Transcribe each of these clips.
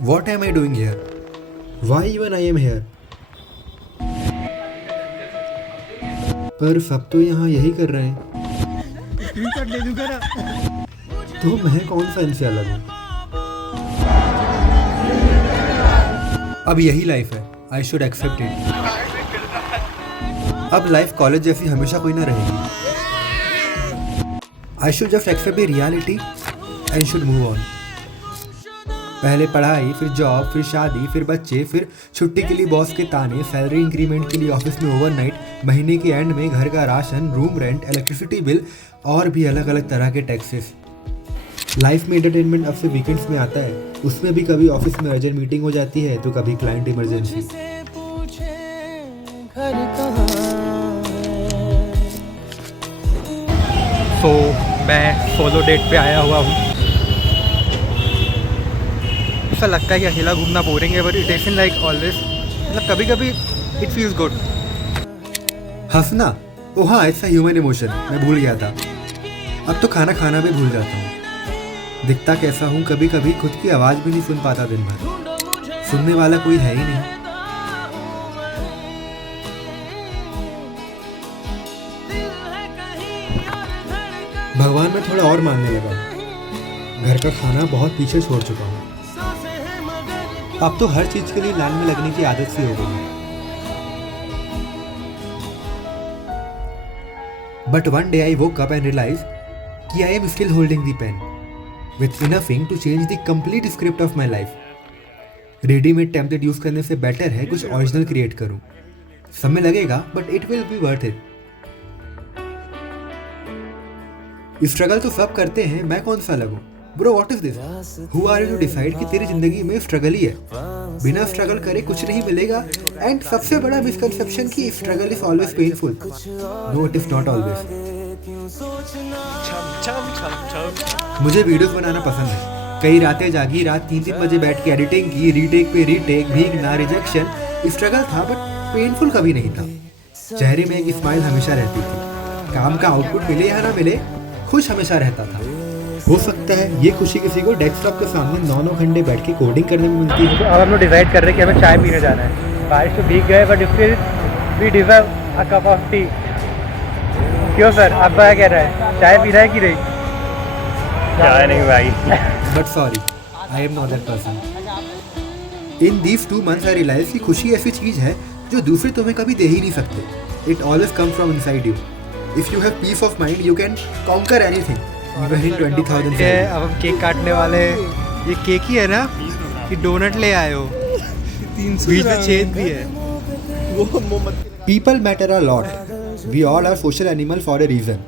What am I doing here? Why even I am here? पर सब तो यहाँ यही कर रहे हैं। स्क्रीनशॉट ले लूंगा ना। तो मैं कौन सा इनसे अलग हूँ? अब यही लाइफ है। I should accept it. अब लाइफ कॉलेज जैसी हमेशा कोई ना रहेगी। I should just accept the reality and should move on. पहले पढ़ाई, फिर जॉब, फिर शादी, फिर बच्चे, फिर छुट्टी के लिए बॉस के ताने, सैलरी इंक्रीमेंट के लिए ऑफिस में ओवरनाइट, महीने के एंड में घर का ration, room rent, electricity bill और भी अलग अलग तरह के टैक्सेस। लाइफ में एंटरटेनमेंट अब से वीकेंड्स में आता है, उसमें भी कभी ऑफिस में अर्जेंट मीटिंग हो जाती है तो कभी क्लाइंट इमरजेंसी। तो मैं सोलो डेट पे आया हुआ हूँ। ऐसा लगता है कि अकेला घूमना बोरिंग है, but it is like always, मतलब कभी कभी इट फील्स गुड। हंसना, ओ हाँ, इट्स अ ह्यूमन इमोशन। मैं भूल गया था। अब तो खाना खाना भी भूल जाता हूँ। दिखता कैसा हूँ, कभी कभी खुद की आवाज़ भी नहीं सुन पाता दिन भर। सुनने वाला कोई है ही नहीं। भगवान में थोड़ा और मानने लगा। घर का खाना बहुत पीछे छोड़ चुका हूँ। अब तो हर चीज के लिए लाइन में लगने की आदत सी हो गई है। But one day I woke up and realise कि I am still holding the pen with enough ink to change the complete script of my life. Readymade template use करने से बेटर है कुछ ओरिजिनल क्रिएट करूं। समय लगेगा but it will be worth it. Struggle तो सब करते हैं, मैं कौन सा लगूं? Bro what is this? Who are you to decide कि तेरी जिंदगी में स्ट्रगल ही है? बिना स्ट्रगल करे कुछ नहीं मिलेगा। एंड सबसे बड़ा मिसकंसेप्शन कि struggle is always painful. No, it is not always. मुझे वीडियोस बनाना पसंद है। कई रातें जागी, रात 3-3 बजे बैठ के एडिटिंग की, रीटेक पे रीटेक, भीगना, रिजेक्शन। स्ट्रगल था बट पेनफुल कभी नहीं था। चेहरे में एक स्माइल हमेशा रहती थी। काम का आउटपुट मिले या ना मिले, खुश हमेशा रहता था। हो सकता है ये खुशी किसी को डेस्कटॉप के सामने 9-9 घंटे बैठ के कोडिंग करने में मिलती है। अब हम लोग डिसाइड कर रहे हैं कि हमें चाय पीने जाना है। बारिश तो भीग गए, but still we deserve a cup of tea. क्यों सर, आपका क्या कह रहा है? चाय पी रहा है कि नहीं? चाय नहीं भाई। But sorry, I am not that person. In these 2 months I realize कि खुशी ऐसी चीज है जो दूसरे तुम्हें कभी दे ही नहीं सकते। It always comes from inside you. If you have piece of mind you can conquer anything. अब हम केक काटने वाले। ये केक ही है ना कि डोनट ले आए हो? बीच में छेद भी है। People matter a lot. We all are social animal for a reason.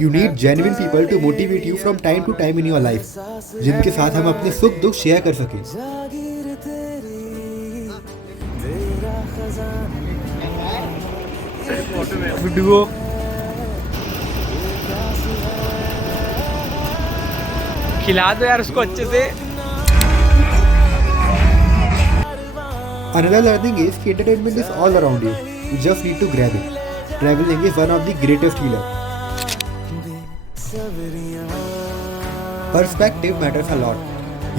You need genuine people to motivate you from time to time in your life, जिनके साथ हम अपने सुख दुख शेयर कर सकें। वीडियो खिला दो यार उसको अच्छे से। Another learning is कि entertainment is all around you. You just need to grab it. Traveling is one of the greatest healer. Perspective matters a lot.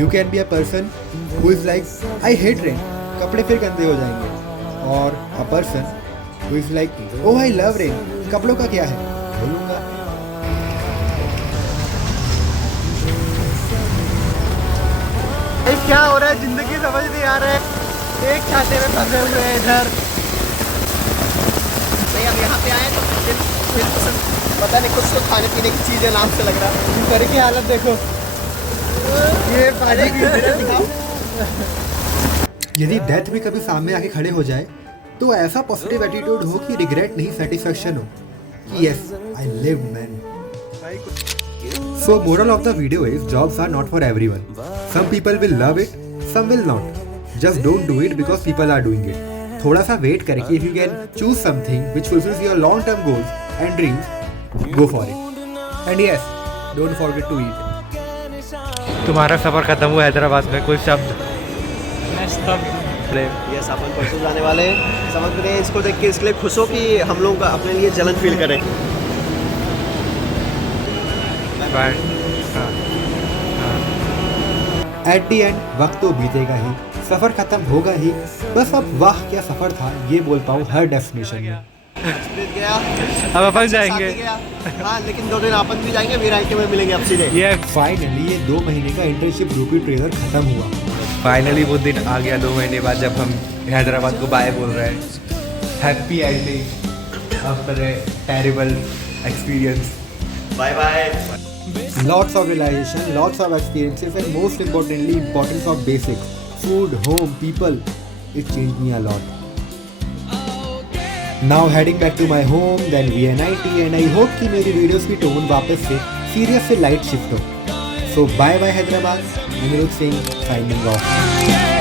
You can be a person who is like, I hate rain. कपड़े फिर गंदे हो जाएंगे। और a person who is like, oh I love rain. कपड़ों का क्या है? बोलूँगा। क्या हो रहा है, जिंदगी समझ नहीं आ रहा है। एक छाते में फंसे हुए हैं इधर। नहीं, अब यहाँ पे आए तो फिर पता नहीं, कुछ तो खाने पीने की चीज़ है, नाम से लग रहा है। घर की हालत देखो। ये पानी की यदि डेथ भी कभी सामने आके खड़े हो जाए तो ऐसा पॉजिटिव एटीट्यूड हो कि रिग्रेट नहीं, सेटिस्फैक्शन हो कि yes I lived man. So moral of the video is jobs are not for everyone. Some people will love it, some will not. Just don't do it because people are doing it. थोड़ा सा wait करके if you can choose something which fulfills your long term goals and dreams, go for it. And yes, don't forget to eat. तुम्हारा सफर खत्म हुआ हैदराबाद में, कोई शब्द? Yes, अपन परसों जाने वाले हैं। समझ में नहीं, इसको देख के इसके लिए खुश हो कि हम लोग अपने लिए जलन फील करें। एट दी एंड वक्त तो बीतेगा ही, सफ़र ख़त्म होगा ही, बस अब वाह क्या सफ़र था ये बोल पाऊँ हर डेस्टिनेशन में। स्प्लिट गया, अब अपन जाएंगे। साथ ही गया। हाँ, लेकिन 2 दिन अपन भी जाएंगे, वीराइटी में मिलेंगे अब सीधे। ये फाइनली ये 2 महीने का इंटर्नशिप ग्रुपी ट्रेलर ख़त्म हुआ। फाइनली वो दिन आ गया 2 महीने बाद जब हम हैदराबाद को बाय बोल रहे हैं। Happy ending after a terrible experience. Bye bye. Lots of realization, lots of experiences, and most importantly, importance of basics. Food, home, people. It changed me a lot. Now heading back to my home, then VNIT, and I hope कि मेरी videos की tone वापस से serious से light shift हो. So bye bye Hyderabad. Anirudh Singh signing off.